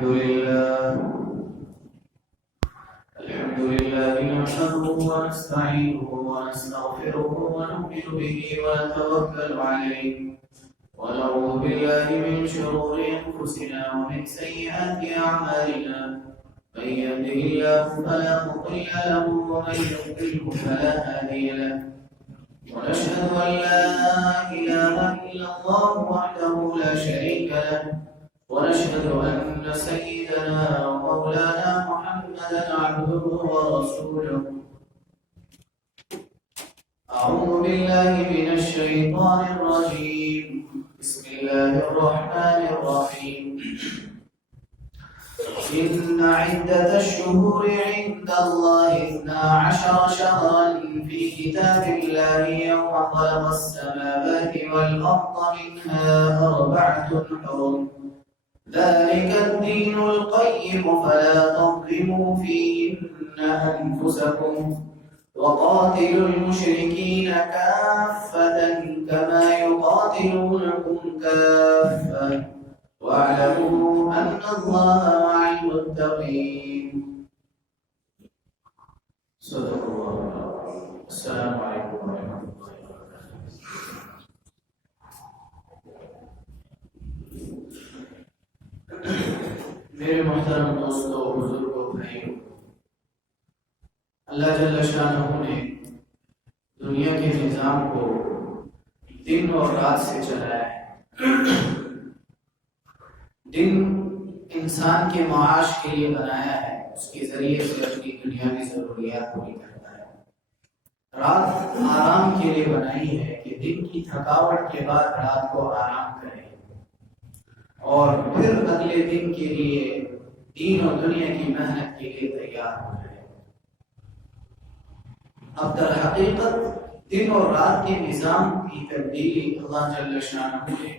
الحمد لله نحمده ونستعينه ونستغفره ونؤمن به ونتوكل عليه ونعوذ بالله من شرور أنفسنا ومن سيئات أعمالنا من يهده الله فلا مضل له ومن يضلل فلا هادي له ونشهد أن لا إله إلا الله وحده لا شريك له ونشهد أن سيدنا ومولانا محمدا عبده ورسوله أعوذ بالله من الشيطان الرجيم بسم الله الرحمن الرحيم إن عدة الشهور عند الله 12 شهرا في كتاب الله يوم خلق السماوات والأرض منها 4 حرم ذلك الدين القيم فلا تظلموا فيهن أنفسكم وقاتلوا المشركين كافة كما يقاتلونكم كافة واعلموا أن الله مع المتقين. صدق الله. السلام عليكم ورحمة الله وبركاته. میرے محترم دوستوں، بزرگوں، بھائیوں، اللہ جل شانہ نے دنیا کے نظام کو دن اور رات سے چلایا ہے۔ دن انسان کے معاش کے لیے بنایا ہے، اس کے ذریعے سے اپنی دنیاوی ضروریات پوری کرتا ہے۔ رات آرام کے لیے بنائی ہے کہ دن کی تھکاوٹ کے بعد رات کو آرام کرے اور پھر اگلے دن کے لیے دین اور دنیا کی محنت کے لیے تیار ہو جائے۔ اب در حقیقت دن اور رات کے نظام کی تبدیلی اللہ جل شانہ نے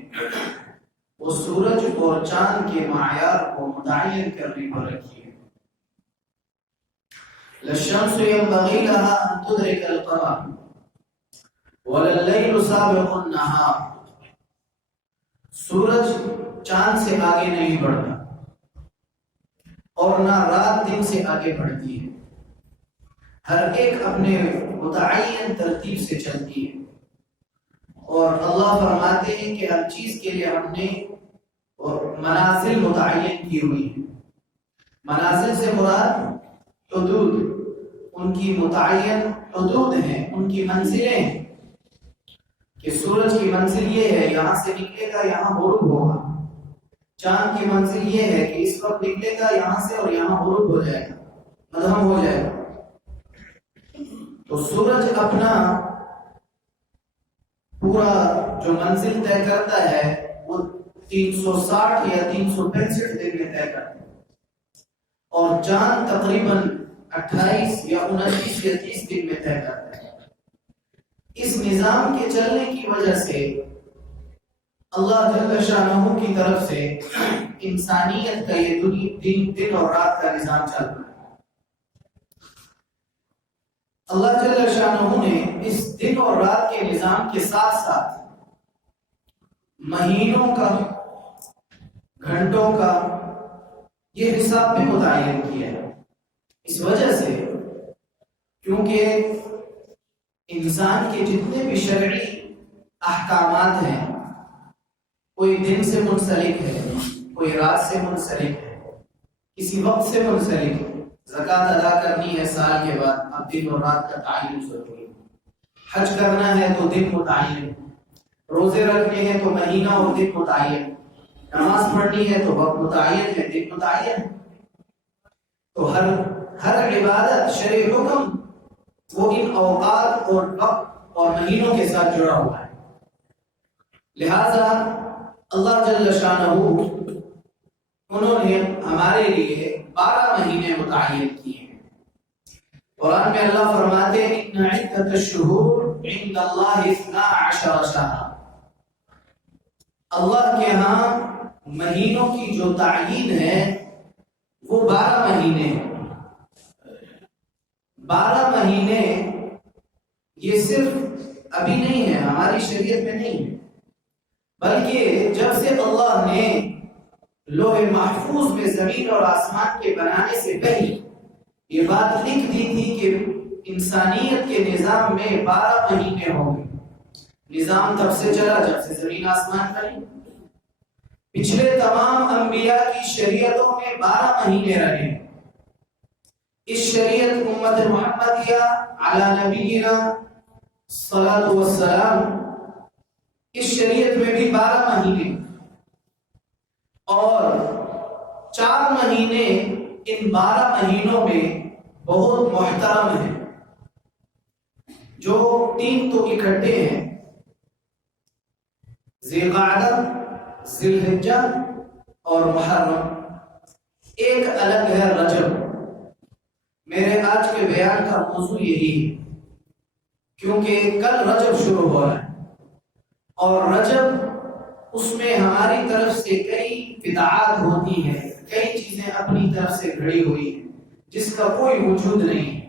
وہ سورج اور چاند کے معیار کو متعین کرنے پر رکھی ہے۔ للشمس ينبغي لها أن تدرك القمر ولا الليل سابق النهار۔ سورج چاند سے آگے نہیں بڑھتا اور نہ رات دن سے آگے بڑھتی ہے، ہر ایک اپنے متعین ترتیب سے چلتی ہے۔ اور اللہ فرماتے ہیں کہ ہر چیز کے لیے ہم نے منازل متعین کی ہوئی ہیں۔ منازل سے مراد حدود، ان کی متعین حدود ہیں، ان کی منزلیں ہیں کہ سورج کی منزل یہ ہے یہاں سے نکلے گا یہاں غروب ہوگا، چاند کی منزل یہ ہے کہ اس وقت نکلے گا یہاں سے اور یہاں غروب ہو جائے گا، مدھم ہو جائے گا۔ تو سورج اپنا پورا جو منزل طے کرتا ہے وہ 360 یا 365 دن میں طے کرتا ہے، اور چاند تقریباً 28 یا 29 یا 30 دن میں طے کرتا ہے۔ اس نظام کے چلنے کی وجہ سے اللہ جل شانہ کی طرف سے انسانیت کا یہ دن اور رات کا نظام چل رہا ہے۔ اللہ جل شانہ نے اس دن اور رات کے نظام کے ساتھ ساتھ مہینوں کا، گھنٹوں کا یہ حساب بھی متعین کیا ہے، اس وجہ سے کیونکہ انسان کے جتنے بھی شرعی احکامات ہیں، کوئی دن سے منسلک ہے، کوئی رات سے منسلک ہے، کسی وقت سے منسلک ہے۔ زکوٰۃ ادا کرنی ہے سال کے بعد، اب دن اور رات کا تعین ضروری ہے۔ حج کرنا ہے تو دن متعین ہے، روزے رکھنے ہیں تو مہینہ اور دن متعین، نماز پڑھنی ہے تو وقت متعین ہے، دن متعین ہے۔ تو ہر عبادت شرعی حکم وہ ان اوقات اور وقت اور مہینوں کے ساتھ جڑا ہوا ہے۔ لہذا اللہ جل شانہ انہوں نے ہمارے لیے 12 مہینے متعین کیے ہیں۔ قرآن میں اللہ فرماتے ہیں ان عدت الشہور عند اللہ 12 شہرا۔ اللہ کے ہاں مہینوں کی جو تعیین ہے وہ 12 مہینے ہیں۔ 12 مہینے یہ صرف ابھی نہیں ہے، ہماری شریعت میں نہیں ہے، بلکہ جب سے اللہ نے لوح محفوظ میں زمین اور آسمان کے بنانے سے پہلے یہ بات لکھ دی تھی کہ انسانیت کے نظام میں 12 مہینے ہوں گے۔ نظام تب سے چلا جب سے زمین آسمان بنی۔ پچھلے تمام انبیاء کی شریعتوں میں 12 مہینے رہے۔ اس شریعت امت محمدیہ علی نبینا صلاۃ والسلام، اس شریعت میں بھی 12 مہینے اور 4 مہینے ان 12 مہینوں میں بہت محترم ہیں، جو 3 تو اکٹھے ہیں، ذی القعدہ، ذی الحجہ اور محرم۔ ایک الگ ہے رجب۔ میرے آج کے بیان کا موضوع یہی ہے، کیونکہ کل رجب شروع ہو رہا ہے اور رجب اس میں ہماری طرف سے کئی بدعات ہوتی ہیں، کئی چیزیں اپنی طرف سے گھڑی ہوئی ہیں جس کا کوئی وجود نہیں ہے۔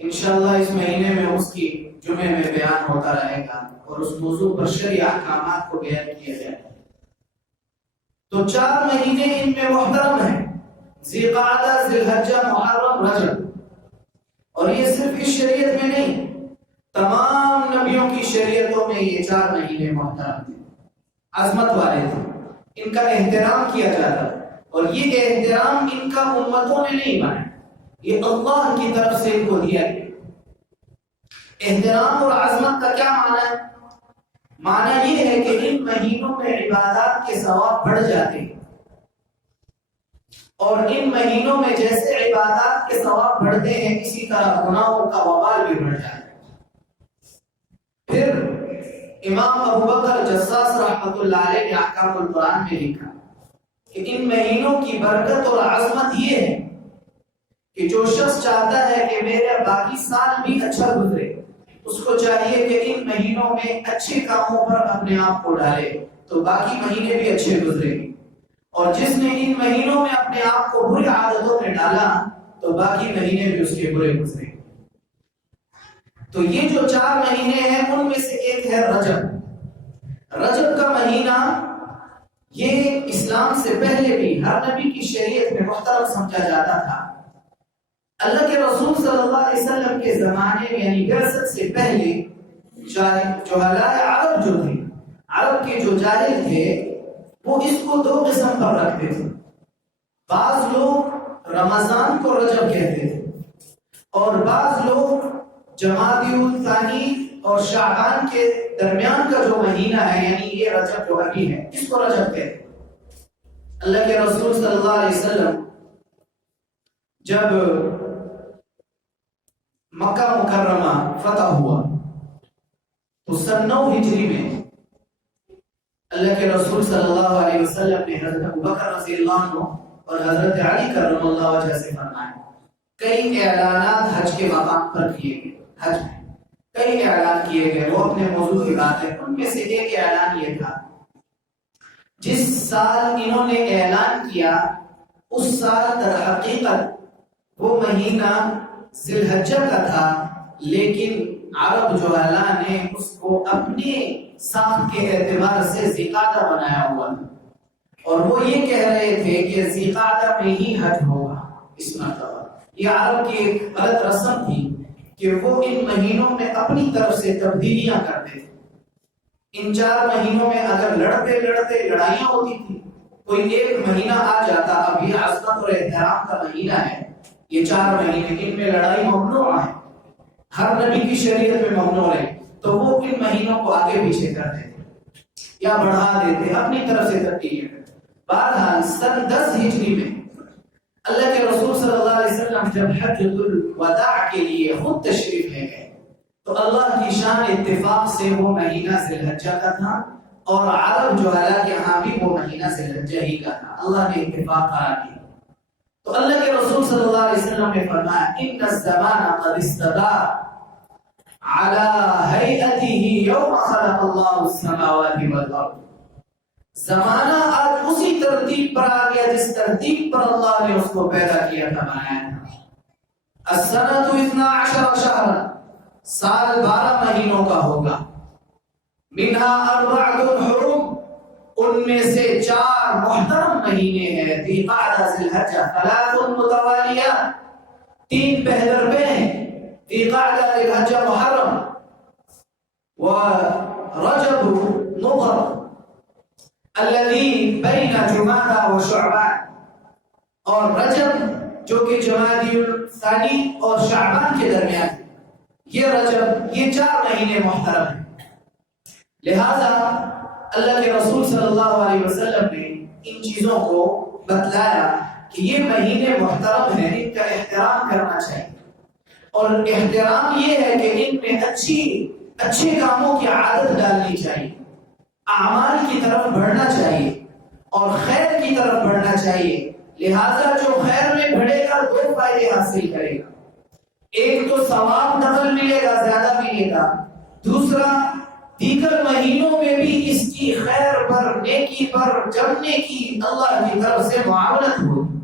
انشاءاللہ اس مہینے میں اس کی جمعے میں بیان ہوتا رہے گا اور اس موضوع پر شرعی احکامات کو بیان کیا جائے گا۔ تو 4 مہینے ان میں محترم ہیں، ذی القعدہ، ذی الحجہ، محرم، رجب۔ اور یہ صرف اس شریعت میں نہیں، تمام نبیوں کی شریعتوں میں یہ 4 مہینے محترم تھے، عظمت والے تھے، ان کا احترام کیا جاتا ہے۔ اور یہ احترام ان کا امتوں نے نہیں بنایا، یہ اللہ کی طرف سے ان کو دیا گیا۔ احترام اور عظمت کا کیا معنی ہے؟ معنی یہ ہے کہ ان مہینوں میں عبادات کے ثواب بڑھ جاتے ہیں، اور ان مہینوں میں جیسے عبادات کے ثواب بڑھتے ہیں اسی طرح گناہوں کا وبال بھی بڑھ جاتا ہے۔ پھر امام ابو بکر جساس رحمۃ اللہ علیہ نے احکام القرآن میں لکھا کہ ان مہینوں کی برکت اور عظمت یہ ہے کہ جو شخص چاہتا ہے کہ میرا باقی سال بھی اچھا گزرے، اس کو چاہیے کہ ان مہینوں میں اچھے کاموں پر اپنے آپ کو ڈالے تو باقی مہینے بھی اچھے گزرے گے، اور جس نے ان مہینوں میں اپنے آپ کو بری عادتوں میں ڈالا تو باقی مہینے بھی اس کے برے گزرے گے۔ تو یہ جو 4 مہینے ہیں ان میں سے ایک ہے رجب۔ رجب کا مہینہ یہ اسلام سے پہلے بھی ہر نبی کی شریعت میں محترم سمجھا جاتا تھا۔ اللہ کے رسول صلی اللہ علیہ وسلم کے زمانے میں یعنی بعثت سے پہلے جہلاء عرب جو تھے، عرب کے جو جاہل تھے، وہ اس کو 2 قسم پر رکھتے تھے۔ بعض لوگ رمضان کو رجب کہتے تھے اور بعض لوگ جمادی الثانی اور شعبان کے درمیان کا جو مہینہ ہے یعنی یہ رجب جو ابھی ہے اس کو رجب کہتے ہیں۔ اللہ کے رسول صلی اللہ علیہ وسلم جب مکہ مکرمہ فتح ہوا تو سن 9 ہجری میں اللہ کے رسول صلی اللہ علیہ وسلم نے حضرت ابو بکر رضی اللہ عنہ اور حضرت علی کرم اللہ وجہ سے فرمایا، کئی اعلانات حج کے مقام پر کیے گئے، حج میں کئی اعلان کیے گئے، وہ اپنے موضوع کی بات ہے۔ ان میں سے ایک اعلان یہ تھا، جس سال انہوں نے اعلان کیا اس سال در حقیقت وہ مہینہ ذی الحجہ کا تھا، لیکن عرب جہلاء نے اس کو اپنے ساخت کے اعتبار سے ذی القعدہ بنایا ہوا تھا، اور وہ یہ کہہ رہے تھے کہ ذی القعدہ میں ہی حج ہوگا اس مرتبہ۔ یہ عرب کی ایک غلط رسم تھی کہ وہ ان مہینوں میں اپنی طرف سے تبدیلیاں کرتے تھے۔ ان 4 مہینوں میں اگر لڑتے لڑتے لڑائیاں ہوتی تھی، کوئی ایک مہینہ آ جاتا، اب یہ عظمت اور احترام کا مہینہ ہے، یہ 4 مہینے ان میں لڑائی ممنوع ہے، ہر نبی کی شریعت میں ممنوع ہے، تو وہ ان مہینوں کو آگے پیچھے کرتے تھے یا بڑھا دیتے، اپنی طرف سے تبدیلی کرتے۔ بہرحال سن 10 ہجری میں اللہ کے رسول صلی اللہ علیہ وسلم جب حجۃ الوداع کے لیے خود تشریف لے گئے تو اللہ کی شان اتفاق سے وہ مہینہ ذی الحجہ کا تھا، اور عرب جہلاء کے ہاں بھی وہ مہینہ ذی الحجہ ہی کا تھا، اللہ نے اتفاق قرار دیا۔ تو اللہ کے رسول صلی اللہ علیہ وسلم نے فرمایا، ان الزمان قد استدار على هيئته يوم خلق الله السماوات والارض۔ زمانہ آج اسی ترتیب پر آ گیا جس ترتیب پر اللہ نے اس کو پیدا کیا تھا، بنایا تھا۔ السنۃ 12 شہرا، سال 12 مہینوں کا ہوگا۔ منها 4 حرم، ان میں سے 4 محترم مہینے ہیں، ذی قعدہ، ذی الحجہ، 3 متوالیات، 3 پہلربے ہیں، ذی قعدہ، ذی الحجہ، محرم، ورجب مضر الذي بین جمادی و شعبان، اور رجب جو کہ جمادی الثانی اور شعبان کے درمیان ہے، یہ رجب، یہ 4 مہینے محترم ہیں۔ لہذا اللہ کے رسول صلی اللہ علیہ وسلم نے ان چیزوں کو بتلایا کہ یہ مہینے محترم ہیں، ان کا احترام کرنا چاہیے، اور احترام یہ ہے کہ ان میں اچھے کاموں کی عادت ڈالنی چاہیے، اعمال کی طرف بڑھنا چاہیے اور خیر کی طرف بڑھنا چاہیے۔ لہذا جو خیر میں بڑھے گا 2 فائدے حاصل کرے گا، ایک تو ثواب ڈبل ملے گا، زیادہ ملے گا، دوسرا دیگر مہینوں میں بھی اس کی خیر پر، نیکی پر جمنے کی اللہ کی طرف سے معاونت ہوگی،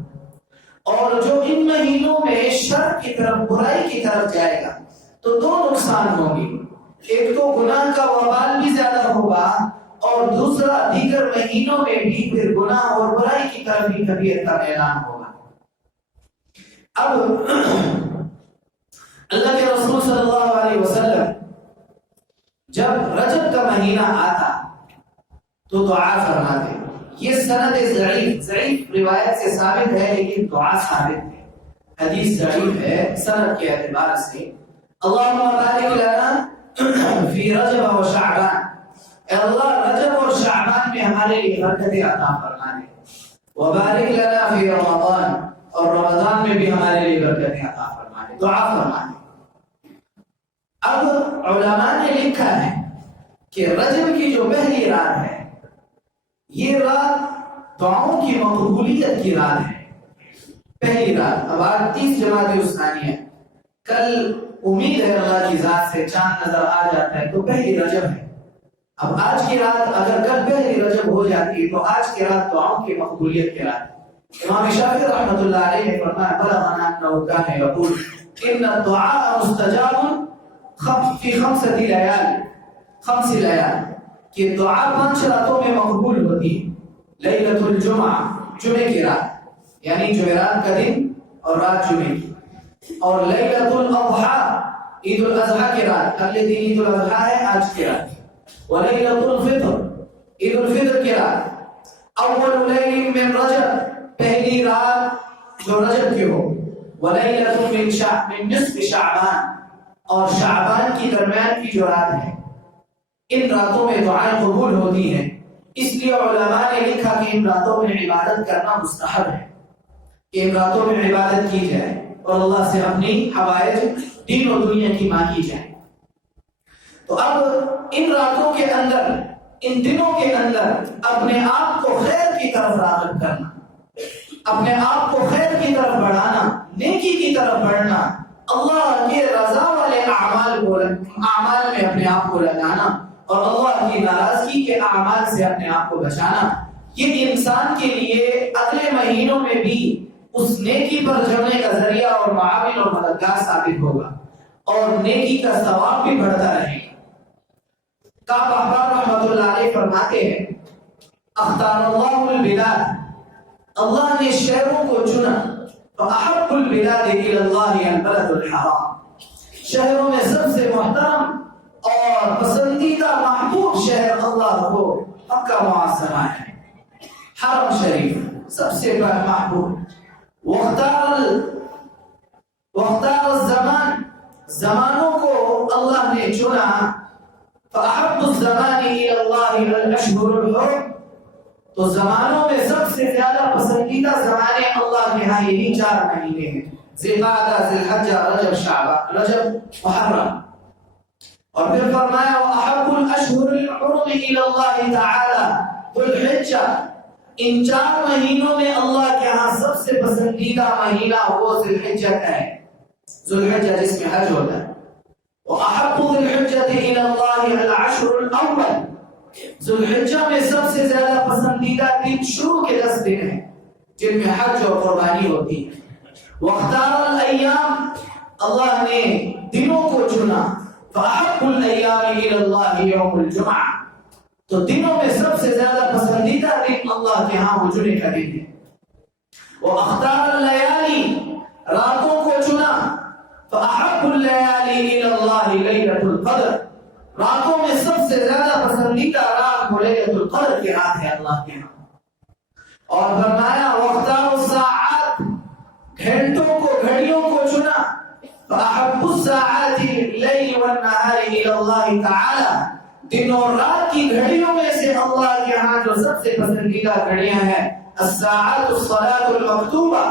اور جو ان مہینوں میں شر کی طرف، برائی کی طرف جائے گا تو 2 نقصان ہوں گے، ایک تو گناہ کا وبال بھی زیادہ ہوگا، اور دوسرا دیگر مہینوں میں بھی پھر گناہ اور برائی کی طرف بھی طبیعت کا اعلان ہوگا۔ اب اللہ کے رسول صلی اللہ علیہ وسلم جب رجب کا مہینہ آتا تو دعا فرماتے، یہ سند ضعیف روایت سے ثابت ہے، لیکن دعا ثابت ہے، حدیث ضعیف ہے سند کے اعتبار سے۔ اللہم بارک لنا فی رجب و شعبان، اے اللہ رجب اور شعبان میں ہمارے لیے برکتیں عطا فرما دے، وبارک لنا فی رمضان، اور رمضان میں بھی ہمارے لیے برکتیں عطا فرما دے، دعا فرما دے۔ اب علماء نے لکھا ہے کہ رجب کی جو پہلی رات ہے، یہ رات دعاؤں کی مقبولیت کی رات ہے، پہلی رات۔ اب آج 30 جمادی الثانی ہے، کل امید ہے اللہ کی ذات سے چاند نظر آ جاتا ہے تو پہلی رجب ہے۔ اب آج کی رات اگر کل پہلی رجب ہو جاتی ہے تو آج کی رات دعاؤں کی مقبولیت کی رات ہے۔ امام شافعی رحمۃ اللہ علیہ نے فرمایا بلغنا انه كان يقول ان الدعاء مستجاب فی 5 لیال، کہ دعا 5 راتوں میں مقبول ہوتی ہے۔ لیلۃ الجمعہ، جمعے کی رات، یعنی جمعرات کا دن اور رات جمعے کی، اور لیلۃ الاضحیٰ، عید الاضحیٰ کی رات، اگلے دن عید الاضحیٰ ہے، آج کی رات، ولیلۃ الفطر، عید الفطر کی رات، اول لیل من رجب، پہلی رات جو رجب کی ہو، ولیلۃ من نصف شعبان، اور شعبان کی درمیان کی جو رات ہے، ان راتوں میں دعائیں قبول ہوتی ہیں۔ اس لیے علماء نے لکھا کہ ان راتوں میں عبادت کرنا مستحب ہے، کہ ان راتوں میں عبادت کی جائے اور اللہ سے اپنی حوائج دین و دنیا کی مانگی جائے۔ تو اب ان راتوں کے اندر، ان دنوں کے اندر اپنے آپ کو خیر کی طرف راغب کرنا، اپنے آپ کو خیر کی طرف بڑھانا، نیکی کی طرف بڑھنا، اللہ کی رضا والے اعمال میں اپنے آپ کو لگانا، اور اللہ کی ناراضگی کے اعمال سے اپنے آپ کو بچانا، یہ انسان کے لیے اگلے مہینوں میں بھی اس نیکی پر جڑنے کا ذریعہ اور معاون اور مددگار ثابت ہوگا، اور نیکی کا ثواب بھی بڑھتا رہے گا۔ کعب احبار رحمۃ اللہ علیہ فرماتے ہیں اختار اللہ البلاد، اللہ نے شہروں کو چنا، فاحب البلاد الى اللہ البلد الحرام، شہروں میں سب سے محترم اور پسندیدہ محبوب شہر اللہ کو مکہ معظمہ ہے، حرم شریف سب سے محبوب۔ واختار الزمان، زمانوں کو اللہ نے چنا، فاحب الزمان الى اللہ الاشہر الحرم، تو زمانوں میں سب سے زیادہ پسندیدہ زمانے اللہ کے ہاں یہی 4 مہینے ہیں، ذی قعدہ، ذی الحجہ، رجب، شعبان، رجب، محرم۔ اور پھر فرمایا وَأَحَبُّ الْأَشْهُرِ الْحُرُمِ إِلَى اللَّهِ تَعَالَى ذُو الْحِجَّةِ، ان 4 مہینوں میں اللہ کے ہاں سب سے پسندیدہ مہینہ وہ ذی الحجہ کا ہے، ذو الحجہ جس میں حج ہوتا ہے۔ وَأَحَبُّ ذِي الْحِجَّةِ إِلَى اللَّهِ الْعَشْرُ الْأَوَّلِ، ذو الحجہ میں سب سے زیادہ پسندیدہ دن شروع کے 10 دن ہیں جن میں حج اور قربانی ہوتی ہے۔ وَاخْتَارَ الْأَيَّامِ، اللہ نے دنوں کو چنا، فَأَحَبُّ الْأَيَّامِ إِلَى اللَّهِ يَوْمُ الْجُمْعَةِ، تو دنوں میں سب سے زیادہ پسندیدہ دن اللہ کے ہاں وہ جمعے کا دن ہے. وہ اختار اللیالی، راتوں کو چنا. فاحب اللیالی الی اللہ لیلۃ القدر، راتوں میں سب سے زیادہ پسندیدہ رات وہ لیلۃ القدر کی رات ہے اللہ کے ہاں. اور فرمایا واختار الساعات، گھنٹوں کو گھڑیوں کو چنا. فاحب الساعات اللیل والنہار الی اللہ تعالی، دن اور رات کی گھڑیوں میں سے اللہ کے ہاں جو سب سے پسندیدہ گھڑیاں ہیں الساعات الصلاۃ المکتوبہ،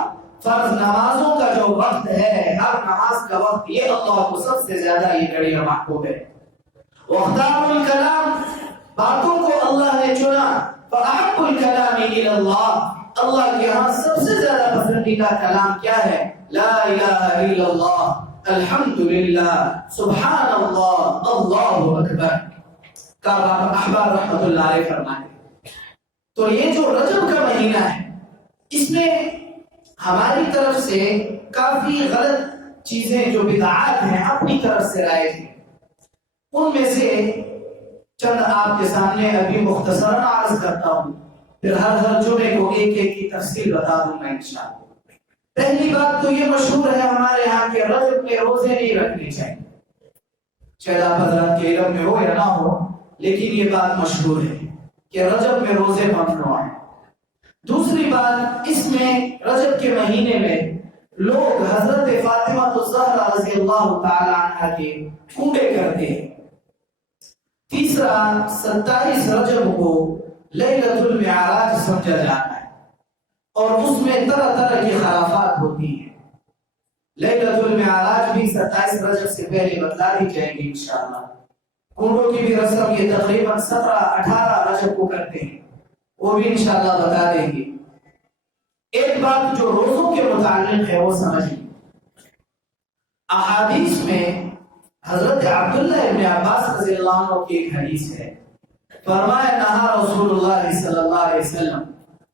فرض نمازوں کا جو وقت ہے، ہر نماز کا وقت، یہ اللہ کو سب سے زیادہ یہ گھڑیاں محبوب ہے. واختار الکلام، باتوں کو اللہ نے چنا. فاحب الکلام الی اللہ، اللہ کے ہاں سب سے زیادہ پسندیدہ کلام کیا ہے؟ لا الہ الا اللہ، الحمدللہ، سبحان اللہ، اللہ اکبر. کعبہ احباب رحمۃ اللہ علیہ فرماتے. تو یہ جو رجب کا مہینہ ہے، اس میں ہماری طرف سے کافی غلط چیزیں جو بدعات ہیں اپنی طرف سے رائج ہیں. ان میں سے چند آپ کے سامنے ابھی مختصراً عرض کرتا ہوں، پھر ہر جمعے کو ایک ایک کی تفصیل بتا دوں گا انشاءاللہ. پہلی بات تو یہ مشہور ہے ہمارے یہاں کہ رجب میں روزے نہیں رکھنے چاہیے، شاید آپ حضرات کے علم میں ہو یا نہ ہو، لیکن یہ بات مشہور ہے کہ رجب میں روزے ممنوع ہیں. دوسری بات، اس میں رجب کے مہینے میں لوگ حضرت فاطمہ الزہرا رضی اللہ تعالی عنہا کے کنڈے کرتے ہیں. تیسرا، 27 رجب کو لیلۃ المعراج سمجھا جاتا ہے اور اس میں طرح طرح کی خرافات ہوتی ہیں. لیلۃ المعراج بھی 27 رجب سے پہلے بتلا دی جائے گی انشاءاللہ. کنڈوں کی بھی رسم یہ تقریباً 17-18 رجب کو کرتے ہیں، وہ بھی انشاءاللہ بتا دیں گے. ایک بات جو روزوں کے متعلق ہے وہ سمجھیں. احادیث میں حضرت عبداللہ ابن عباس رضی اللہ عنہ کی ایک حدیث ہے، فرمایا نہا رسول اللہ صلی اللہ علیہ وسلم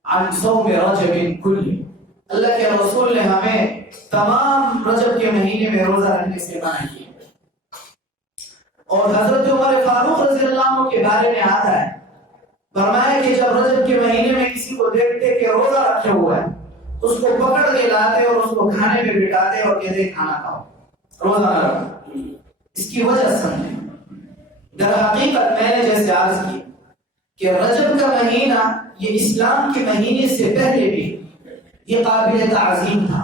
عن صوم رجب کلی، اللہ کے رسول نے ہمیں تمام رجب کے مہینے میں روزہ رکھنے سے منع کیا. اور حضرت عمر فاروق رضی اللہ عنہ کے بارے میں آتا ہے، فرمایا کہ جب رجب کے مہینے میں کسی کو دیکھتے کہ روزہ رکھے ہوا ہے، اس کو پکڑ کے لاتے اور اس کو کھانے میں بٹھاتے اور کہتے کھانا کھاؤ، روزہ نہ رکھو. اس کی وجہ سمجھیں. در حقیقت میں نے جیسے عرض کی کہ رجب کا مہینہ یہ اسلام کے مہینے سے پہلے بھی یہ قابل تعظیم تھا،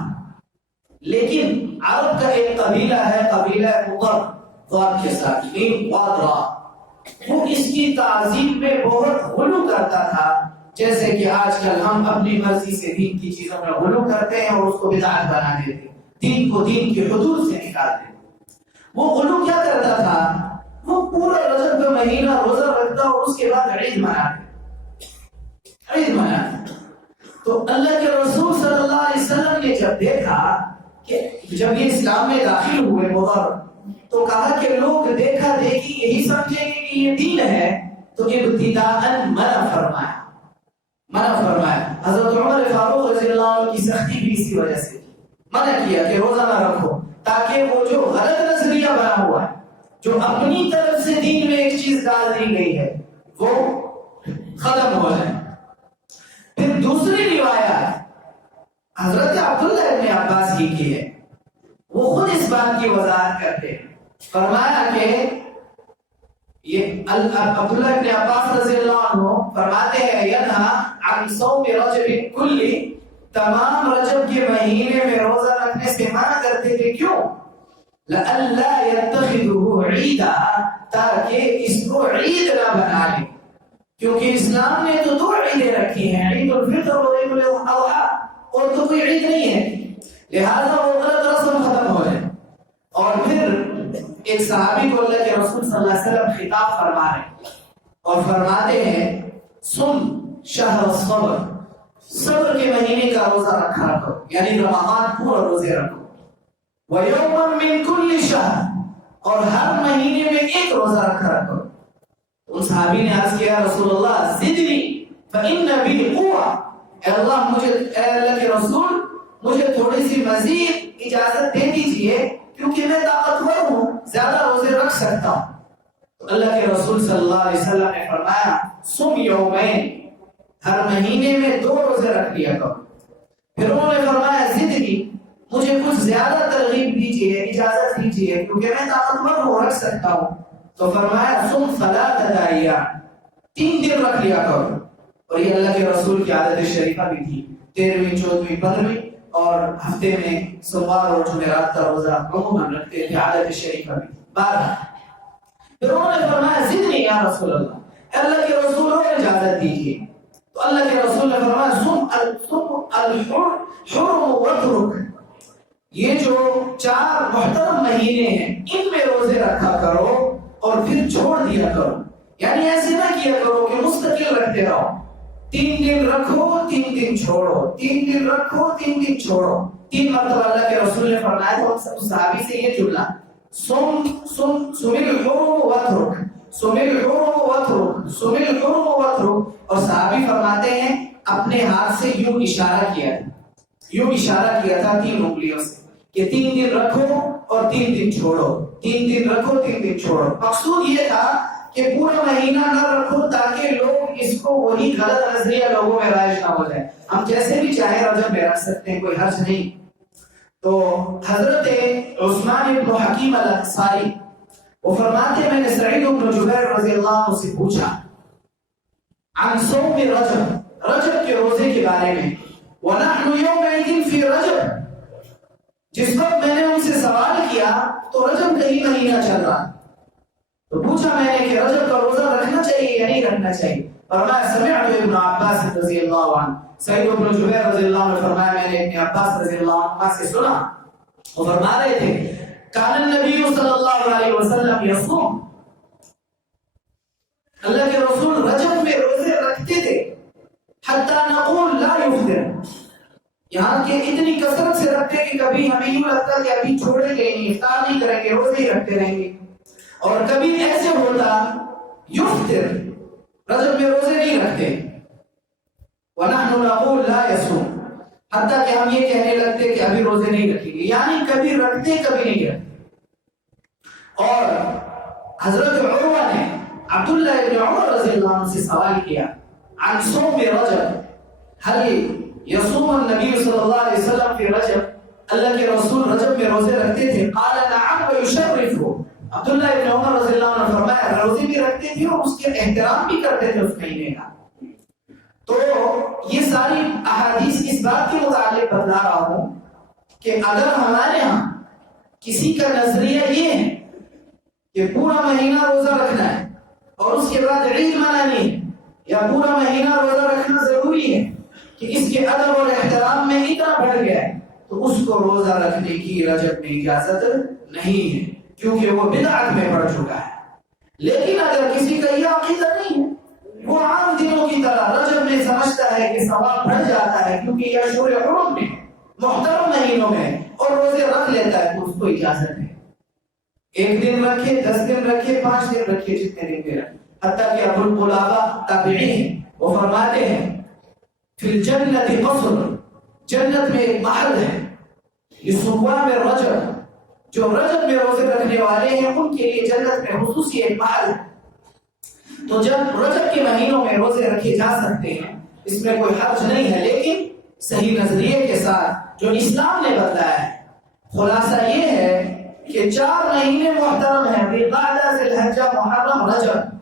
لیکن عرب کا ایک قبیلہ ہے، قبیلہ مضر ضاد کے ساتھ وہ اس کی تعظیم میں بہت غلو کرتا تھا، جیسے کہ آج کل ہم اپنی مرضی سے دین کی چیزوں میں غلو کرتے ہیں اور اس کو بدعت بنا دیتے ہیں، دین کو دین کی حدود سے نکالتے ہیں. وہ غلو کیا کرتا تھا؟ وہ پورا رجب کا مہینہ روزہ رکھتا اور اس کے بعد عید مناتے. تو اللہ کے رسول صلی اللہ علیہ وسلم نے جب دیکھا کہ جب یہ اسلام میں داخل ہوئے مضر، تو کہا کہ لوگ دیکھا دیکھی یہی سمجھیں گے کہ یہ دین ہے، تو ابتداءً منع فرمایا. حضرت عمر فاروق رضی اللہ عنہ کی سختی بھی اسی وجہ سے منع کیا کہ روزہ نہ رکھو، تاکہ وہ جو غلط نظریہ بنا ہوا ہے، جو اپنی طرف سے دین میں ایک چیز ڈال دی گئی ہے، وہ ختم ہو جائے. پھر دوسری روایت حضرت عبداللہ ابن عباس ہی کی ہے، وہ خود اس بات کی وضاحت کرتے ہیں. فرمایا کہ یہ عبداللہ ابن عباس رضی اللہ عنہ فرماتے ہیں ینہا عن صوم رجب کلی، تمام رجب کے مہینے میں روزہ رکھنے سے منع کرتے تھے. کیوں؟ لئلا يتخذه عیدا، تاکہ اس کو عید نہ بنا لے، کیونکہ اسلام نے تو 2 عیدیں رکھی ہیں، عید الفطر اور عید الاضحیٰ، اور تو کوئی عید نہیں ہے، لہذا وہ غلط رسم ختم ہو جائے. اور پھر ایک صحابی کو اللہ کے رسول صلی اللہ علیہ وسلم خطاب فرما رہے ہیں اور فرماتے ہیں سن شہر الصبر، صبر کے مہینے کا روزہ رکھا کرو، یعنی رمضان پورا روزے رکھو. وَيَوْمًا مِّن كُلِّ شَهْرٍ، اور ہر مہینے میں ایک روزہ رکھا کرو. ان صحابی نے عرض کیا رسول اللہ زدنی فإن بی قوة، اے اللہ کے رسول مجھے تھوڑی سی مزید اجازت دے دیجئے، کیونکہ میں طاقتور ہوں، زیادہ روزے رکھ سکتا ہوں. تو اللہ کے رسول صلی اللہ علیہ وسلم نے فرمایا صم یومین، ہر مہینے میں 2 روزے رکھ لیا کرو۔ پھر انہوں نے فرمایا ضد کی، مجھے کچھ زیادہ ترغیب دیجیے، اجازت دیجیے کیونکہ میں طاقتور ہوں، رکھ سکتا ہوں۔ تو فرمایا صم 3 ایام، 3 دن رکھ لیا کرو۔ اور یہ اللہ کے رسول کی عادت شریفہ بھی تھی، 13ویں 14ویں 15ویں اور ہفتے میں سوموار اور جمعرات کا روزہ عموماً رکھتے تھے، عادت شریفہ بھی تھی۔ پھر انہوں نے فرمایا ضد نہیں یا رسول اللہ، اللہ کے رسول اور اجازت دیجیے۔ تو اللہ کے رسول نے فرمایا صم الحرم واترک، یہ جو 4 محترم مہینے ہیں ان میں روزے رکھا کرو اور پھر چھوڑ دیا کرو، یعنی ایسے نہ کیا کرو کہ مستقل رکھتے رہو، 3 دن رکھو 3 دن چھوڑو، 3 دن رکھو 3 دن چھوڑو، 3 مرتبہ اللہ کے رسول نے فرمایا۔ تو صحابی سے یہ جملہ سم الحرم واترک، سم الحرم واترک، سم الحرم واترک، اور صحابی فرماتے ہیں اپنے ہاتھ سے یوں اشارہ کیا، یوں اشارہ کیا تھا 3 انگلیوں سے کہ 3 دن رکھو اور 3 دن چھوڑو، 3 دن رکھو 3 دن چھوڑو۔ مقصود یہ تھا کہ پورا مہینہ نہ رکھو تاکہ لوگ اس کو وہی غلط نظریہ لوگوں میں رائج نہ ہو جائے، ہم جیسے بھی چاہیں رجب میں رکھ سکتے ہیں، کوئی حرج نہیں۔ تو حضرت عثمان بن حکیم الانصاری وہ فرماتے میں نے سعید بن جبیر رضی اللہ عنہ سے پوچھا عن صوم رجب، رجب کے روزے کے بارے میں، ونحن یومئذ فی رجب، جس وقت میں نے ان سے سوال کیا تو رجب کا ہی مہینہ چل رہا، تو پوچھا میں نے کہ رجب کا روزہ رکھنا چاہیے یا نہیں رکھنا چاہیے؟ فرمایا سمعت ابن عباس رضی اللہ عنہ، سعید بن جبیر رضی اللہ عنہ فرمایا میں نے ابن عباس رضی اللہ عنہ سے سنا، وہ فرما رہے تھے کان النبی صلی اللہ علیہ وسلم یصوم، اللہ کے رسول رجب میں روزے رکھتے تھے، حتی نقول لا یفطر، یہاں کہ اتنی کثرت سے رکھتے کہ کبھی ہمیں یوں لگتا کہ ابھی چھوڑیں گے نہیں، افطار نہیں کریں گے، روزے ہی رکھتے رہیں گے، اور کبھی ایسے ہوتا یفطر، رجب میں روزے نہیں رکھتے، ونحن نقول لا یصوم، حتیٰ کہ ہم یہ کہنے لگتے کہ ابھی روزے نہیں رکھیں گے، یعنی کبھی رکھتے کبھی نہیں رکھتے۔ اور حضرت عروہ نے عبداللہ ابن عمر رضی اللہ عنہ سے سوال کیا عن صوم رجب، هل یصوم النبی صلی اللہ علیہ وسلم فی رجب، اللہ کے رسول رجب میں روزے رکھتے تھے؟ قال نعم ویشرفہ، عبداللہ ابن عمر رضی اللہ عنہ فرمایا روزے بھی رکھتے تھے اور اس کے احترام بھی کرتے تھے اس مہینے کا۔ تو یہ ساری احادیث اس بات کے متعلق بتلا رہا ہوں کہ اگر ہمارے ہاں کسی کا نظریہ یہ ہے کہ پورا مہینہ روزہ رکھنا ہے اور اس کے بعد عید منانی ہے، یا پورا مہینہ روزہ رکھنا ضروری ہے کہ اس کے ادب اور احترام میں اتنا بڑھ گیا ہے، تو اس کو روزہ رکھنے کی رجب میں اجازت نہیں ہے، کیونکہ وہ بدعت میں پڑ چکا ہے۔ لیکن اگر کسی کا یہ عقیدہ نہیں ہے، وہ عام دنوں کی طرح رجب میں سمجھتا ہے کہ ثواب بڑھ جاتا ہے کیونکہ یہ اشہر حرم میں محترم مہینوں میں اور روزے رکھ لیتا ہے، تو اس کو اجازت ہے، 1 دن رکھے، 10 دن رکھے، 5 دن رکھے، جتنے دن بھی رکھے۔ حتیٰ کہ ابو القلابہ تابعی ہیں، وہ فرماتے ہیں فی الجنت قصر، جنت میں ایک محل ہے لصوام رجب، جو رجب میں روزے رکھنے والے ہیں ان کے لیے جنت میں خصوصی ایک محل ہے۔ تو جب رجب کے مہینوں میں روزے رکھے جا سکتے ہیں، اس میں کوئی حرج نہیں ہے، لیکن صحیح نظریے کے ساتھ جو اسلام نے بتایا ہے۔ خلاصہ یہ ہے کہ 4 مہینے محترم ہیں، ذوالقعدہ، ذوالحجہ، محرم، رجب۔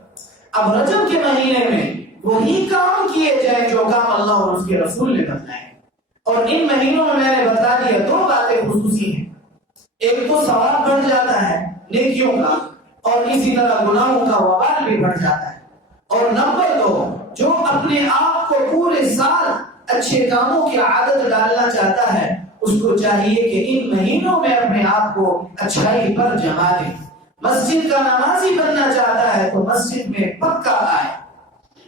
اب رجب کے مہینے میں وہی کام کیے جائیں جو کام اللہ اور اس کے رسول نے بتائے، اور ان مہینوں میں نے بتا دیا 2 باتیں خصوصی ہیں، ایک تو ثواب بڑھ جاتا ہے نیکیوں کا، اور اسی طرح گناہوں کا وبال بھی بڑھ جاتا ہے، اور نمبر 2 جو اپنے آپ کو پورے سال اچھے کاموں کی عادت ڈالنا چاہتا ہے اس کو چاہیے کہ ان مہینوں میں اپنے آپ کو اچھائی پر جما دے۔ مسجد کا نمازی بننا چاہتا ہے تو مسجد میں پکا آئے،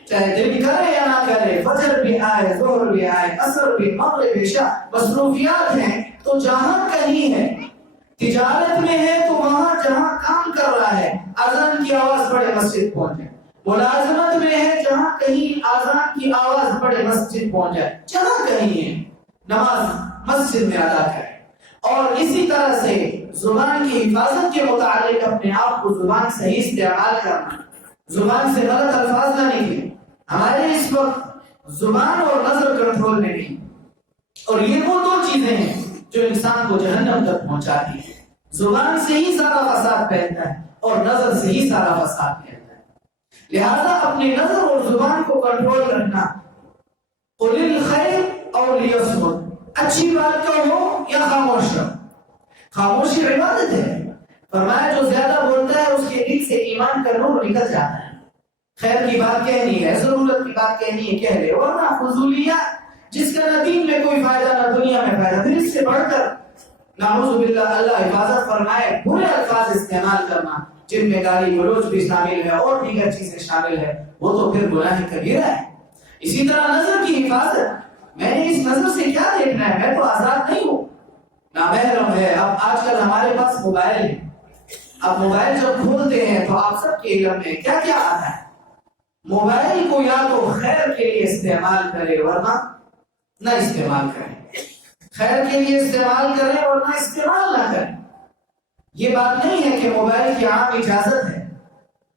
چاہے دل کرے یا نہ کرے، فجر بھی آئے، ظہر بھی آئے، عصر بھی، مغرب، عشاء، مصروفیات ہیں تو جہاں کہیں ہے، تجارت میں ہے تو وہاں جہاں کام کر رہا ہے اذان کی آواز پڑے مسجد پہنچے، ملازمت میں ہے جہاں کہیں اذان کی آواز پڑے مسجد پہنچ جائے، جہاں کہیں ہے نماز مسجد میں ادا کرے۔ اور اسی طرح سے زبان کی حفاظت کے متعلق اپنے آپ کو زبان صحیح استعمال کرنا، زبان سے غلط الفاظ نہ نکلے۔ ہمارے اس وقت زبان اور نظر کنٹرول میں نہیں، اور یہ وہ دو چیزیں ہیں جو انسان کو جہنم تک پہنچاتی ہے۔ زبان سے ہی سارا فساد پھیلتا ہے اور نظر سے ہی سارا فساد پھیلتا ہے۔ لہذا اپنی نظر اور زبان کو کنٹرول رکھنا، قُلِ الْخَيْرَ أَوْ لِيَصْمُتْ، اچھی بات کہو یا خاموش رہو۔ خاموشی عبادت ہے، فرمایا جو زیادہ بولتا ہے اس کے دل سے ایمان کا نور نکل جاتا ہے۔ خیر کی بات کہنی ہے، ضرورت کی بات کہنی ہے، کہہ لے، ورنہ فضولیات جس کا نہ دین میں کوئی فائدہ نہ دنیا میں فائدہ، پھر اس سے بڑھ کر نعوذ باللہ اللہ حفاظت فرمائے برے الفاظ استعمال کرنا جن میں گالی گلوچ بھی شامل ہے اور دیگر چیزیں شامل ہے، وہ تو پھر گناہ کبیرہ ہے۔ اسی طرح نظر کی حفاظت، میں نے اس نظر سے کیا دیکھنا ہے، میں تو آزاد نہیں ہوں، نامحرم ہے۔ اب آج کل ہمارے پاس موبائل ہے، اب موبائل جب کھولتے ہیں تو آپ سب کے علم میں کیا کیا آتا ہے۔ موبائل کو یا تو خیر کے لیے استعمال کرے ورنہ نہ استعمال کریں، خیر کے لیے استعمال کریں اور نہ استعمال نہ کریں۔ یہ بات نہیں ہے کہ موبائل کی عام اجازت ہے،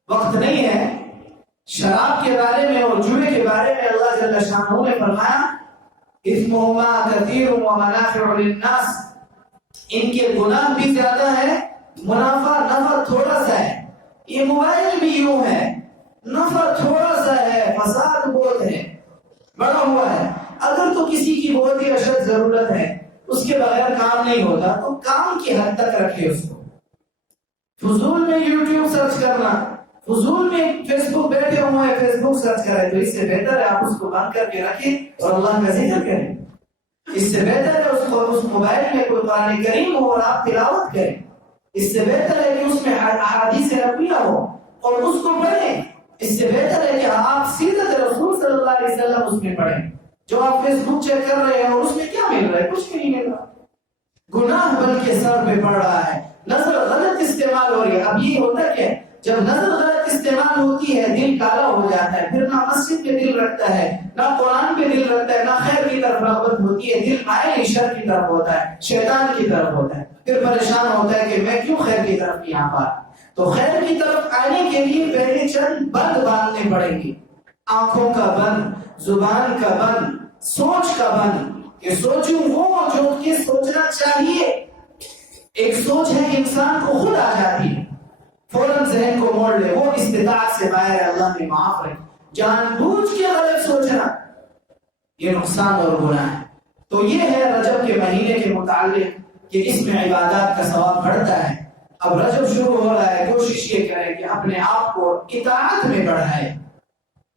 وقت نہیں ہے۔ شراب کے بارے میں اور جوئے کے بارے میں اللہ جل شانہ نے فرمایا اثمہما کثیر ومنافع للناس، ان کے گناہ بھی زیادہ ہے، نفع تھوڑا سا ہے۔ یہ موبائل بھی یوں ہے، نفع تھوڑا سا ہے، فساد بہت ہے، بڑا ہوا ہے۔ اگر تو کسی کی بہت ہی اشد ضرورت ہے، اس کے بغیر کام نہیں ہوتا، تو کام کی حد تک رکھے اس کو۔ فضول میں یوٹیوب سرچ کرنا، فضول میں فیس بک بیٹھے ہوئے ہیں فیس بک سرچ کریں، تو اس سے بہتر ہے آپ اس کو بند کر کے رکھیں اور اللہ کا ذکر کریں۔ اس سے بہتر ہے اس موبائل میں کوئی قرآن کریم ہو اور آپ تلاوت کریں۔ اس سے بہتر ہے کہ اس میں احادیث نبویہ ہو اور اس کو پڑھیں۔ اس سے بہتر ہے کہ آپ سیرت رسول صلی اللہ علیہ وسلم اس میں پڑھیں۔ جو آپ فیس بک چیک کر رہے ہیں اور اس میں کیا مل رہا ہے؟ کچھ بھی نہیں مل رہا، گناہ بلکہ سر پہ پڑ رہا ہے، نظر غلط استعمال ہو رہی ہے۔ اب یہ ہوتا ہے کہ جب نظر غلط استعمال ہوتی ہے دل کالا ہو جاتا ہے، پھر نہ مسجد پہ دل رکھتا ہے، نہ قرآن پہ دل رکھتا ہے، نہ خیر کی طرف رغبت ہوتی ہے، دل مائل شر کی طرف ہوتا ہے، شیطان کی طرف ہوتا ہے، پھر پریشان ہوتا ہے کہ میں کیوں خیر کی طرف یہاں پر۔ تو خیر کی طرف آنے کے لیے پہلے چند بند باندھنے پڑیں گے، آنکھوں کا بند، زبان کا بند، سوچ کا بند، کہ سوچوں وہ جو کہ سوچنا چاہیے۔ ایک سوچ ہے کہ انسان کو خود آ جاتی ہے، فوراً ذہن کو موڑ لے، وہ استطاعت سے باہر ہے، اللہ نے معاف رکھے۔ جان بوجھ کے غلط سوچنا یہ نقصان اور گناہ ہے۔ تو یہ ہے رجب کے مہینے کے متعلق کہ اس میں عبادات کا ثواب بڑھتا ہے۔ اب رجب شروع ہو رہا ہے، کوشش یہ کریں کہ اپنے آپ کو اطاعت میں بڑھائیں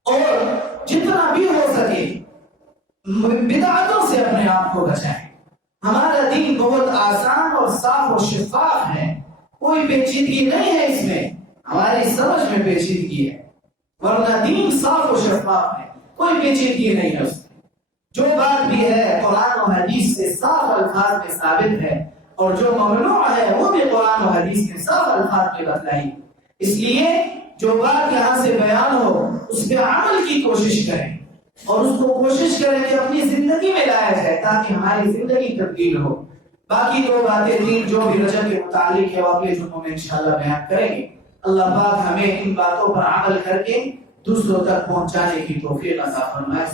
اور جتنا بھی ہو سکے بدعتوں سے اپنے آپ کو بچائیں۔ ہمارا دین بہت آسان اور صاف و شفاف ہے، کوئی پیچیدگی نہیں ہے اس میں، ہماری سمجھ میں پیچیدگی ہے، ورنہ دین صاف و شفاف ہے، کوئی پیچیدگی نہیں ہے اس میں۔ جو بات بھی ہے قرآن و حدیث سے صاف الفاظ میں ثابت ہے، اور جو ممنوع ہے وہ بھی قرآن و حدیث میں صاف الفاظ میں بتلائی۔ اس لیے جو بات یہاں سے بیان ہو اس پہ عمل کی کوشش کریں اور اس کو کوشش کریں کہ اپنی زندگی میں لایا جائے تاکہ ہماری زندگی تبدیل ہو۔ باقی دو باتیں تین جو بھی رجب کے متعلق ہے وہ اگلے جمعوں میں انشاءاللہ بیان کریں گے۔ اللہ پاک ہمیں ان باتوں پر عمل کر کے دوسروں تک پہنچانے کی توفیق عطا فرمائے۔